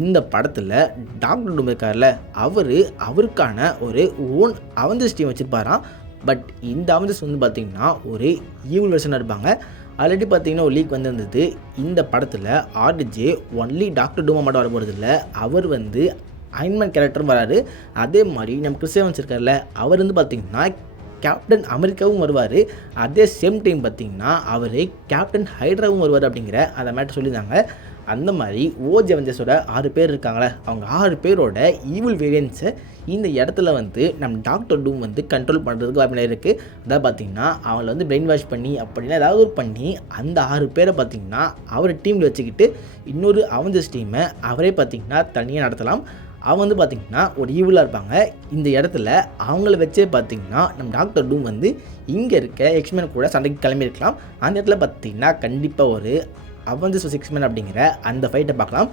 இந்த படத்தில் டாக்டர் டூம் இருக்கார்ல, அவருக்கான ஒரு ஓன் அவெஞ்சர்ஸ் டீம் வச்சுருப்பாராம். பட் இந்த அவெஞ்சர்ஸ் வந்து பார்த்திங்கன்னா ஒரு ஈவில் வெர்ஷனாக இருப்பாங்க. ஆல்ரெடி பார்த்திங்கன்னா ஒரு லீக் வந்திருந்தது. இந்த படத்தில் ஆர்ஜே ஒன்லி டாக்டர் டூமாக மட்டும் வர போகிறது இல்லை, அவர் வந்து அயன்மேன் கேரக்டரும் வராரு. அதே மாதிரி நம்ம கிறிஸ் எவன்ஸ் இருக்கார்ல, அவர் வந்து பார்த்திங்கன்னா கேப்டன் அமெரிக்காவும் வருவார். அதே சேம் டைம் பார்த்திங்கன்னா அவர் கேப்டன் ஹைட்ராவும் வருவார் அப்படிங்கிற அந்த மேட்டர் சொல்லியிருந்தாங்க. அந்த மாதிரி ஓஜி அவெஞ்சர்ஸோட 6 பேர் இருக்காங்களே, அவங்க 6 பேரோட ஈவில் வேரியன்ஸை இந்த இடத்துல வந்து நம்ம டாக்டர் டூம் வந்து கண்ட்ரோல் பண்ணுறதுக்கு வாய்ப்பு இருக்குது. அதாவது பார்த்திங்கன்னா அவங்கள வந்து பிரெயின் வாஷ் பண்ணி அப்படின்னா ஏதாவது பண்ணி அந்த 6 பேரை பார்த்திங்கன்னா அவர் டீமில் வச்சுக்கிட்டு இன்னொரு அவெஞ்சர்ஸ் டீமை அவரே பார்த்திங்கன்னா தனியாக நடத்தலாம். அவங்க வந்து பார்த்திங்கன்னா ஒரு ஈவிலாக இருப்பாங்க. இந்த இடத்துல அவங்கள வச்சே பார்த்திங்கன்னா நம்ம டாக்டர் டூம் வந்து இங்கே இருக்க எக்ஸ்மேன் கூட சண்டைக்கு கிளம்பியிருக்கலாம். அந்த இடத்துல பார்த்திங்கன்னா கண்டிப்பாக ஒரு அவெஞ்சர்ஸ் எக்ஸ்மேன் அப்படிங்கிற அந்த ஃபைட்டை பார்க்கலாம்.